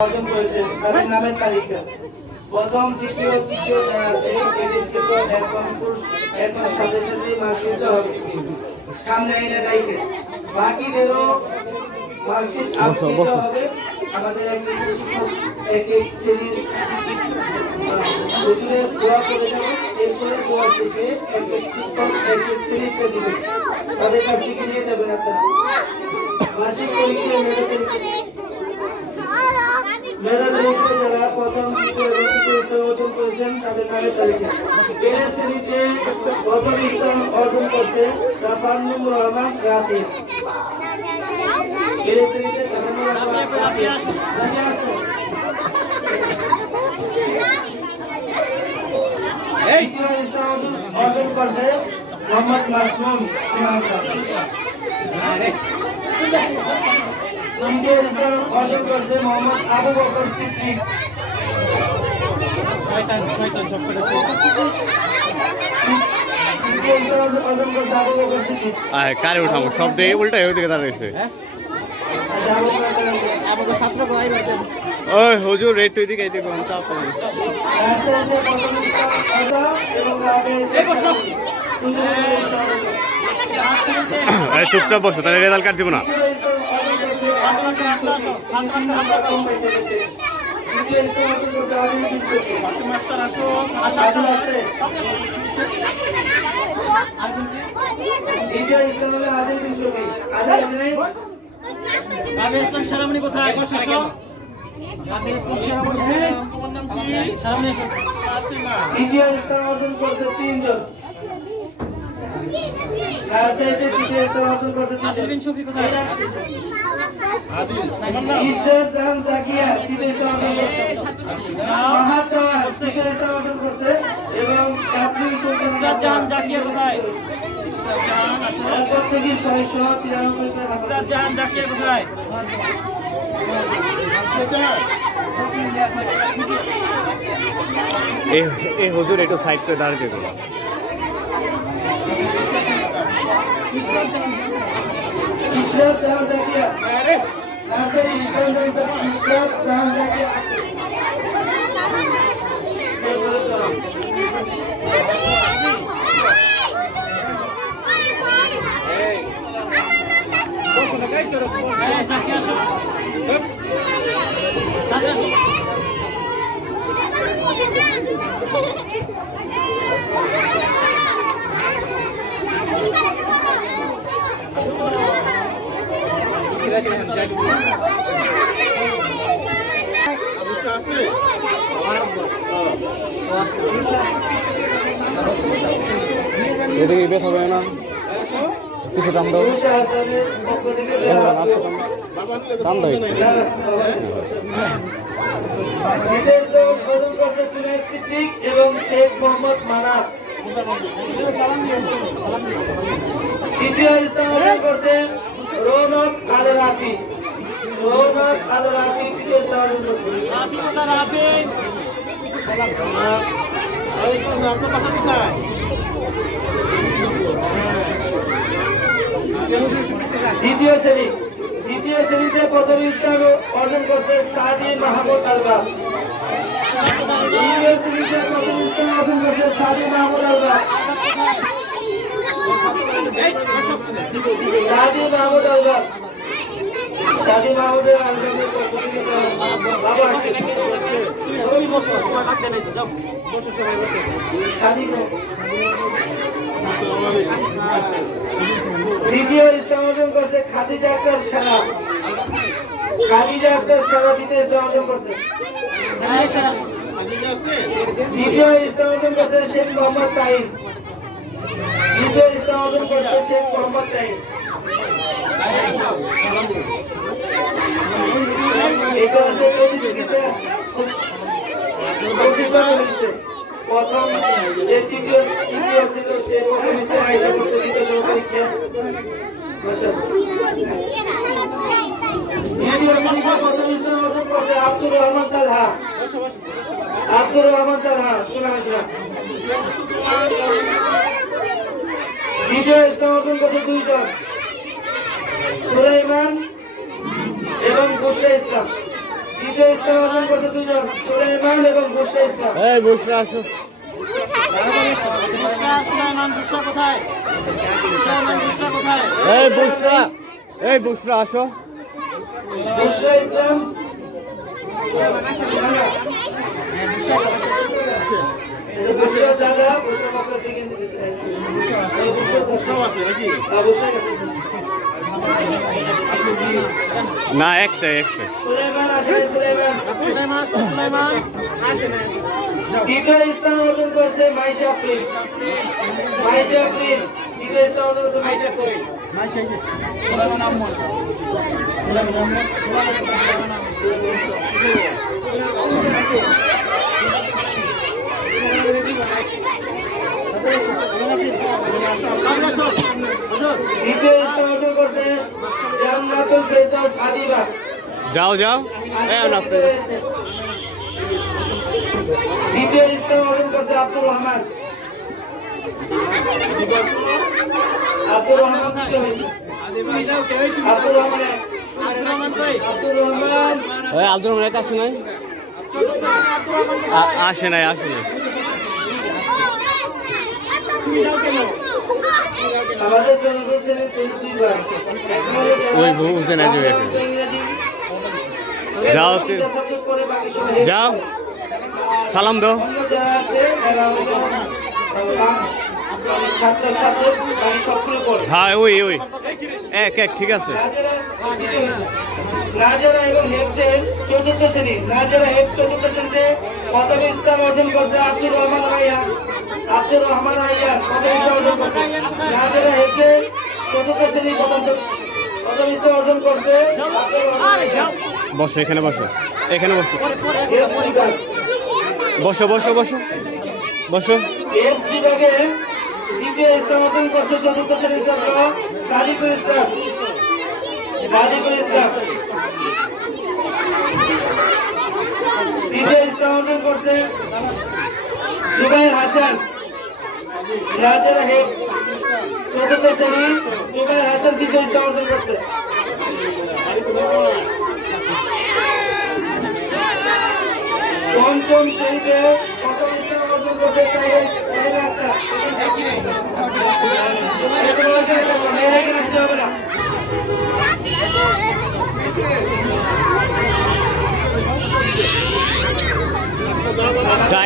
অর্জন করেছেন তাদের নামের তালিকা। প্রথম দ্বিতীয় তৃতীয় আছে এখন এখন সাথে সাথে মার্কশিট হবে। সামনে এনে রাখে বাকিদেরও মার্কশিট দিতে হবে। আমাদের এক এক শিক্ষক এক এক শ্রেণির হুজুরের দোয়া করে যাবেন এরপরে দোয়া শেষে এক এক শিক্ষক এক এক শ্রেণীতে দিবেন তাদের কাছ থেকে নিয়ে যাবেন আপনারা। মাসিক পরীক্ষা। মেধা পরীক্ষা মেধাবীতে যারা প্রথম দ্বিতীয় এবং তৃতীয় স্থান অর্জন করেছেন তাদের নামের তালিকা এ শ্রেণীতে প্রথম স্থান অর্জন করছে জাফানুর রহমান রাফি এ শ্রেণীতে জাফানুর রহমান রাফি রাফি আসো। দ্বিতীয় স্থান অর্জন- অর্জন করছে মোহাম্মদ মাসুম ইমাম সাহেব। তৃতীয় স্থান অর্জন করছে মোহাম্মদ আবু বকর সিদ্দিক। কারে উঠাবো? উল্টা ওইদিকে দাঁড়িয়েছে সিদ্দিক। ওই হুজুর রেট তুই দিকে এইদিকে কোন চাপ নেই রাজশাহীতে প্রথম স্থান অর্জন এবং রাজশাহীতে আরে চুপচাপ বসো তাহলে রেজাল্ট কাট দিব না। ইসলাম সারামণি কোথায় বসে সারামণি স্থান অর্জন করছে তিনজন এবং জাকিয়া কোথায়? জন জাকিয়া কোথায়? এই হুজুর একটু সাইড করে দাঁড়িয়ে দিল İşlem Çağrı'daki Hey, এদিকে বেশ হবে না। কিছু দাম দাও। দাম দাও এবং শেখ মোহাম্মদ মানাস দ্বিতীয় স্থান অর্জন করছে রৌনক আল রাফি। রৌনক আল রাফি স্থান অর্জন করছে রাফি কোথায় রাফি। দ্বিতীয় শ্রেণি। দ্বিতীয় শ্রেণীতে প্রথম স্থান অর্জন করছে সাদি মাহমুদ আলবা। দ্বিতীয় শ্রেণীতে প্রথম স্থান অর্জন করছে সাদি মাহমুদ আলবা। সাদি মাহমুদ আলবা সাদি মাহমুদের দ্বিতীয় স্থান অর্জন করছে খাদিজা আক্তার সারা খাদিজা আক্তার সারা দ্বিতীয় স্থান অর্জন করছে। হ্যাঁ দ্বিতীয় স্থান অর্জন করছে শেখ মোহাম্মদ তাইম। দ্বিতীয় স্থান অর্জন করছে শেখ মোহাম্মদ হয়েছে। প্রথম যে তৃতীয় তৃতীয় ছিল সে প্রথম স্থানে আইসা করতে দ্বিতীয় পরীক্ষা আব্দুর রহমান তালহা আব্দুর রহমান তালহা শোনা হয়েছিল দ্বিতীয় স্থান অর্জন করছে দুইজন। সুলাইমান এবং বুসরা ইসলাম। দ্বিতীয় স্থান অর্জন করছে দুজন সুলাইমান এবং বুশরা ইসলাম। এই বসরা আসো। এই বসরা এই বসরা আসো। বুশরা ইসলাম। বুশরা দাদা বুশরা না সুলাইমান সুলাইমান সুলাইমান সুলাইমান দ্বিতীয় স্থান অর্জন করছে মাইশা আফরিন মাইশা আফরিন দ্বিতীয় স্থান অর্জন মাইশা আফরিন সুলাইমান আহমদ সুলাইমান আহমদ স্থান অর্জন করছে জান্নাতুল ফেরদৌস আদিবা যাও যাও দ্বিতীয় রহমান আব্দুর রহমান আসে নাই আসে নাই আসে নাই আমাদের ওই বহু উঠে না যাবে যাও। যাও। সালাম দাও। পড়ে হ্যাঁ ওই ওই। এক এক ঠিক আছে। নাজারা এবং হেফজের চতুর্থ শ্রেণি নাজারা হেফ চতুর্থ শ্রেণীতে প্রথম স্থান অর্জন করছে আব্দুর রহমান রাইয়া আব্দুর রহমান রাইয়া প্রথম অর্জন করছে। নাজারা হেফজের চতুর্থ শ্রেণি প্রথম অর্জন করছে। বসো এখানে বসো। এখানে বসো। বসো বসো বসো। বসো। এস বিভাগে দ্বিতীয় স্থান অর্জন করছে চতুর্থ শ্রেণির ছাত্র সাদিকুল ইসলাম। সাদিকুল ইসলাম। দ্বিতীয় স্থান অর্জন করছে জুবাইর হাসান। রাজার হেড চতুর্থ শ্রেণি জুবাইর হাসান স্থান অর্জন করছে। পঞ্চম শ্রেণীতে প্রথম স্থান অর্জন করছে এখানে আসতে হবে না।